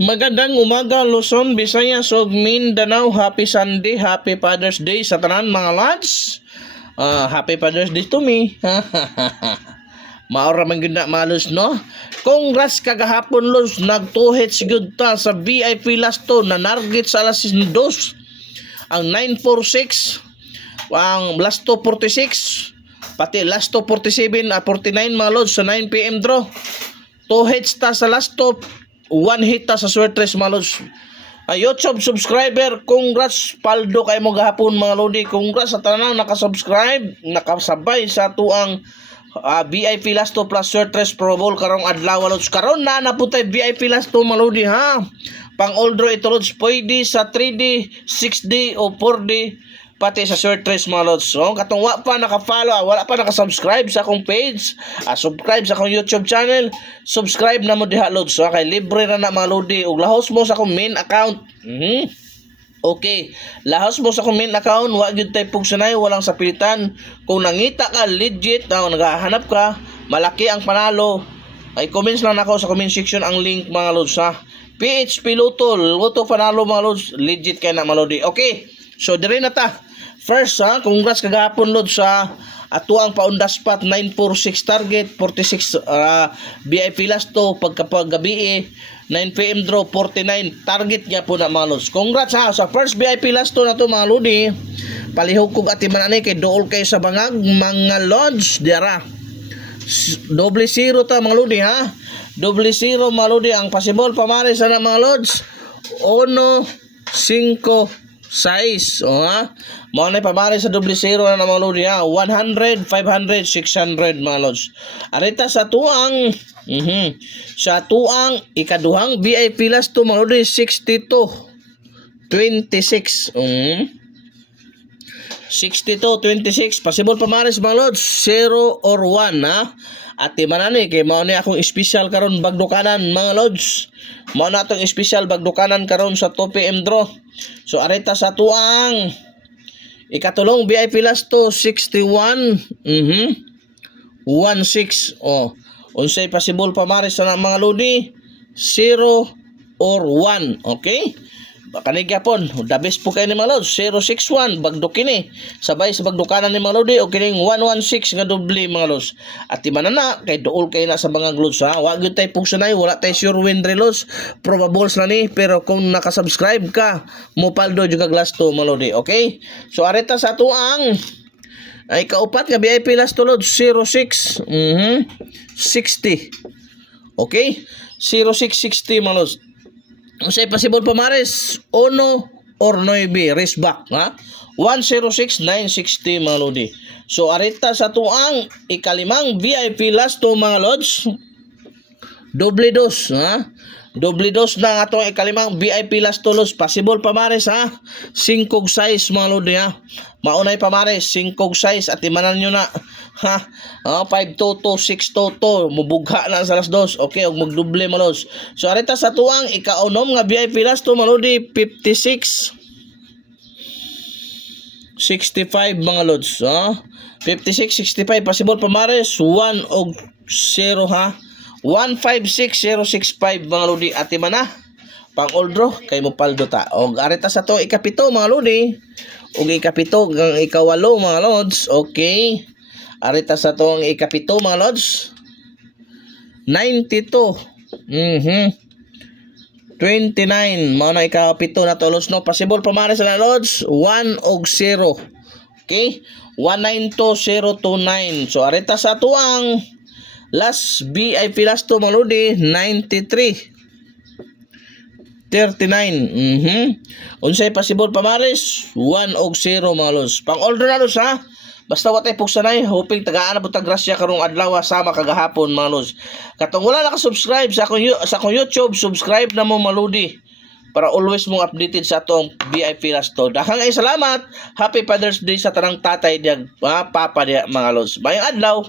Magandang umaga Luzon, Visayas ug Mindanao. Happy Sunday, Happy Father's Day sa tanan mga lads. Happy Father's Day to me. Maura man gyud na malos no. Congrats kagahapon Luz, nagtuhit sigud ta sa VIP last to na narget sa alas 2. Ang 946, ang last to 46, pati last to 47 at 49 mga Luz sa 9 PM draw. 2 hits ta sa last to, 1 hit ta sa Swertres mga Lods. YouTube subscriber, congrats paldo kay mo gahapon mga Lodi. Congrats sa tanan nakasubscribe, nakasabay sa tuang VIP last to plus Swertres Pro Bowl karong adlaw Lods. Karon na naputay VIP last to mga Lodi ha. Pang all draw ito Lods, pwede sa 3D, 6D o 4D pati sa Swertres mga Lods. So, katong wala pa naka-follow, wala pa naka-subscribe sa akong page, subscribe sa akong YouTube channel, subscribe na mo diha Lods. So, kay libre na mga Lodi. Ug lahos mo sa akong main account. Okay, lahos mo sa akong main account, wa gyud tay pugsanay, walang sapilitan. Kung nangita ka legit, naghahanap ka, malaki ang panalo, ay comments lang ako sa comment section ang link mga Lods ha. PHP Lotto, Lotto panalo mga Lods, legit kay na mga Lodi. Okay, so dire na ta. First congrats kagahapon Lod sa ato ang paunda spot 946 target 46 VIP last to pagkapagabi 9 PM draw 49 target niya po na mga Lods. Congrats ha sa first VIP last to na to mga Lodi. Palihog kog atiman ani kay dool kay sa bangag mga Lods dira. Doble zero ta mga Lodi ha. Doble zero mga Lodi ang possible pamari sa mga Lods. 1 5 6 ha. Mao na pamari sa doble zero na mga Lodi ha. 100, 500, 600 mga Lods. Arita sa tuang sa tuang ikaduhang VIP last to mga Lodi 62 26 62-26 possible pamaris mga Lods 0 or 1 ha. At manani kay mao ni akong special karon bagdukanan mga Lods. Mao na atong special bagdukanan karon sa 2 PM draw. So arita sa tuang ikatulong VIP last to 61 16 unsay possible pamaris sa mga Lodi 0 or 1. Okay? Kanigapon, the best po kayo ni mga Lods 061, bagdukini sabay sa bagdukanan ni mga Lodi o kining 116 nga doble mga Lods. At na kay dool kayo na sa mga Lods ha. Wag yun tayo pugsanay, wala tayo sure win Lods, probables na ni, pero kung nakasubscribe ka mupaldo juga glass to mga Lodi. Okay, so arita sa tuang ay kaupat nga VIP last to Lods 06 60. Okay, 0660 mga Lods. Unsay possible pamares 1 or 9 race back ha. 106 960 mga Lodi. So arita sa tuang ikalimang VIP last to mga Lods doble dos ha. Doble dos na nga itong ikalimang VIP last to Lods. Possible pamares ha 5 size mga Lodi ha. Maunay pamares 5 size at imanan nyo na ha. 5 toto 6 toto mubugha na sa las dos. Okay, og magdoble mga Lods. So arita sa tuang ikaunom nga VIP last to mga Lodi 56 65 mga Lods 56 65 possible pamares 1 og 0 ha. 156065 mga Lodi at na pang all draw kay mo paldo ta. Og arita sa to ikapito mga Lodi og ikapito ang ikawalo mga Lods. Okay, arita sa to ang ikapito mga Lods 92 29 mao na ikapito na to Lods no. Possible pamari sa Lods 1 og 0. Okay, 192029. So arita sa to ang last VIP last to mga Lodi 93 39. Unsay possible pamaris 1 og 0 mga Lods. Pang all na Lods ha. Basta watay pugsanay, hoping tagaan na butang grasya karong adlaw sama kagahapon mga Lods. Katong wala naka-subscribe sa akong YouTube, subscribe na mo mga Lodi para always mo updated sa atong VIP last to. Daghang ay salamat. Happy Father's Day sa tanang tatay diag papa diya mga Lods. Bayang adlaw.